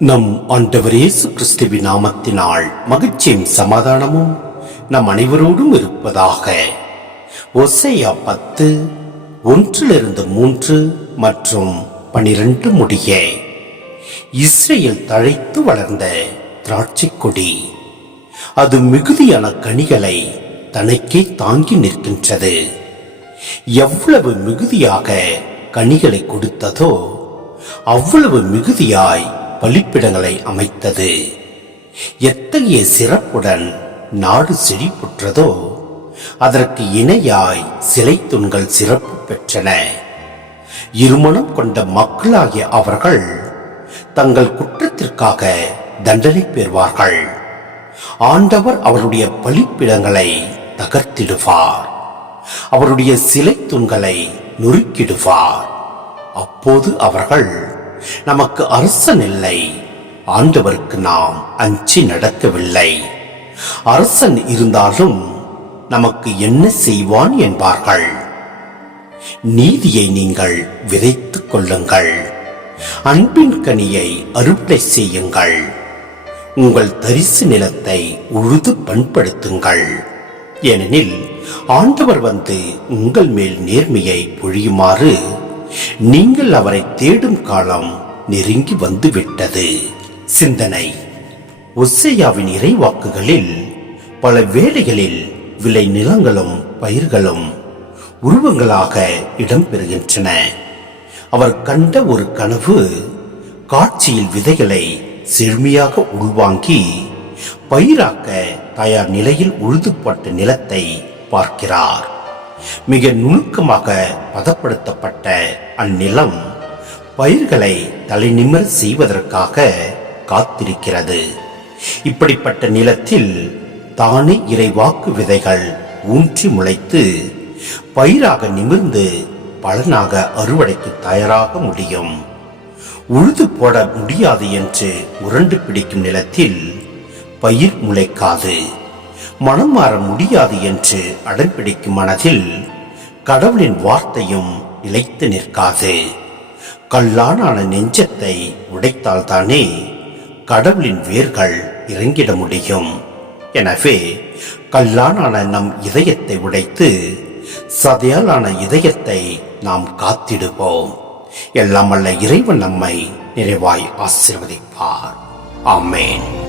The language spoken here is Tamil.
நம் ஆண்டவர் இயேசு கிறிஸ்துவின் நாமத்தினால் மகிழ்ச்சியும் சமாதானமும் நம் அனைவரோடும் இருப்பதாக. ஒசையா பத்து ஒன்றிலிருந்து மூன்று மற்றும் பனிரெண்டு முடிய. இஸ்ரேல் தழைத்து வளர்ந்த திராட்சை கொடி. அது மிகுதியான கனிகளை தனக்கே தாங்கி நிற்கின்றது. எவ்வளவு மிகுதியாக கனிகளை கொடுத்ததோ அவ்வளவு மிகுதியாய் பலிப்பிடங்களை அமைத்தது. எத்தகைய சிறப்புடன் நாடு செழிப்புற்றதோ அதற்கு இணையாய் சிலை தூண்கள் சிறப்பு பெற்றன. இருமணம் கொண்ட மக்களாகிய அவர்கள் தங்கள் குற்றத்திற்காக தண்டனை பெறுவார்கள். ஆண்டவர் அவருடைய பலிப்பிடங்களை தகர்த்திடுவார். அவருடைய சிலை தூண்களை நொறுக்கிடுவார். அப்போது அவர்கள் நமக்கு அரசன் இல்லை ஆண்டவருக்கு நாம் அஞ்சி நடக்கவில்லை. அரசன் இருந்தாலும் நமக்கு என்ன செய்வான் என்பார்கள். நீதியை நீங்கள் விதைத்துக் கொள்ளுங்கள். அன்பின் கனியை அறுவடை செய்யுங்கள். உங்கள் தரிசு நிலத்தை உழுது பண்படுத்துங்கள். ஏனெனில் ஆண்டவர் வந்து உங்கள் மேல் நேர்மையை பொழியுமாறு நீங்கள் அவரை தேடும் காலம் நெருங்கி வந்துவிட்டது. சிந்தனை. ஒசையாவின் இறைவாக்குகளில் பல வேளைகளில் விளை நிலங்களும் பயிர்களும் உருவங்களாக இடம்பெறுகின்றன. அவர் கண்ட ஒரு கனவு காட்சியில் விதைகளை செழுமையாக உள்வாங்கி பயிராக்க தயார் நிலையில் உழுதுப்பட்ட நிலத்தை பார்க்கிறார். மிக நுணுக்கமாக பதப்படுத்தப்பட்ட அந்நிலம் பயிர்களை தலைநிமிர செய்வதற்காக காத்திருக்கிறது. இப்படிப்பட்ட நிலத்தில் தானே இறைவாக்கு விதைகள் ஊன்றி முளைத்து பயிராக நிமிர்ந்து பலனாக அறுவடைக்கு தயாராக முடியும். உழுது போட முடியாது என்று உரண்டு பிடிக்கும் நிலத்தில் பயிர் முளைக்காது. மனம் மாற முடியாது என்று அடம்பிடிக்கும் மனதில் கடவுளின் வார்த்தையும் நிலைத்து நிற்காது. கல்லானான நெஞ்சத்தை உடைத்தால்தானே கடவுளின் வேர்கள் இறங்கிட முடியும். எனவே கல்லானான நம் இதயத்தை உடைத்து சதையாலான இதயத்தை நாம் காத்திடுவோம். எல்லாம் அல்ல இறைவன் நம்மை நிறைவாய் ஆசிர்வதிப்பார். ஆமேன்.